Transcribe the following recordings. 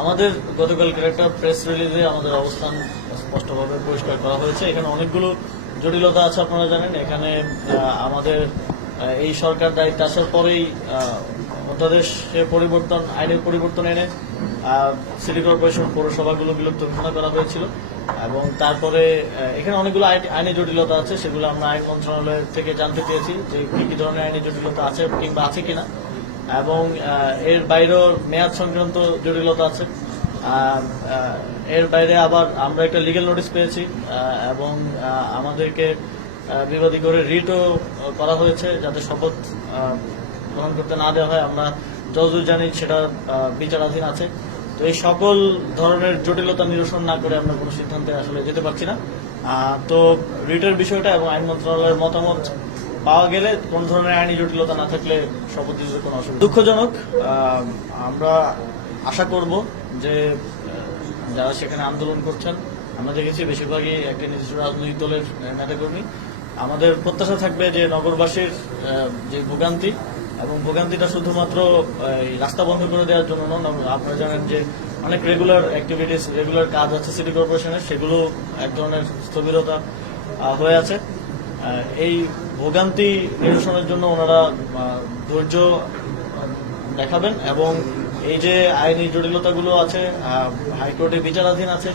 আমাদের গতকাল একটা প্রেস রিলিজে আমাদের অবস্থান স্পষ্টভাবে পরিষ্কার করা হয়েছে। এখানে অনেকগুলো জটিলতা আছে আপনারা জানেন। এখানে আমাদের এই সরকার দায়িত্বে আসার পরেই আহ, অধ্যাদেশে পরিবর্তন আইনের পরিবর্তন এনে সিটি কর্পোরেশন পৌরসভাগুলো বিলুপ্ত ঘোষণা করা হয়েছিল। এবং তারপরে এখানে অনেকগুলো আইনি জটিলতা আছে। সেগুলো আমরা আইন মন্ত্রণালয় থেকে জানতে চেয়েছি যে কি কি ধরনের আইনি জটিলতা আছে কিংবা আছে কিনা। এবং এর বাইরেও মেয়াদ সংক্রান্ত জটিলতা আছে। এর বাইরে আবার আমরা একটা লিগেল নোটিশ পেয়েছি এবং আমাদেরকে বিবাদী করে রিটও করা হয়েছে যাতে শপথ গ্রহণ করতে না দেওয়া হয়। আমরা যতদূর জানি সেটা বিচারাধীন আছে। তো এই সকল ধরনের জটিলতা নিরসন না করে আমরা কোনো সিদ্ধান্তে আসলে যেতে পারছি না। তো রিটের বিষয়টা এবং আইন মন্ত্রণালয়ের মতামত পাওয়া গেলে কোন ধরনের আইনি জটিলতা না থাকলে শপথ দিতে কোনো অসুবিধা দুঃখজনক আমরা আশা করব যে যারা সেখানে আন্দোলন করছেন, আমরা দেখেছি বেশিরভাগই একটা নির্দিষ্ট রাজনৈতিক দলের নেতাকর্মী। আমাদের প্রত্যাশা থাকবে যে নগরবাসীর যে ভোগান্তি, এবং ভোগান্তিটা শুধুমাত্র রাস্তা বন্ধ করে দেওয়ার জন্য নয় আপনারা জানেন যে অনেক রেগুলার অ্যাক্টিভিটিস রেগুলার কাজ আছে সিটি কর্পোরেশনের সেগুলো এক ধরনের স্থবিরতা হয়ে আছে। এই ভোগান্তি নিরসনের জন্য ওনারা ধৈর্য দেখাবেন এবং এই যে আইনি জটিলতাগুলো আছে হাইকোর্টে বিচারাধীন আছে,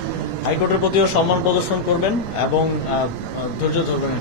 হাইকোর্টের প্রতিও সম্মান প্রদর্শন করবেন এবং ধৈর্য ধরবেন।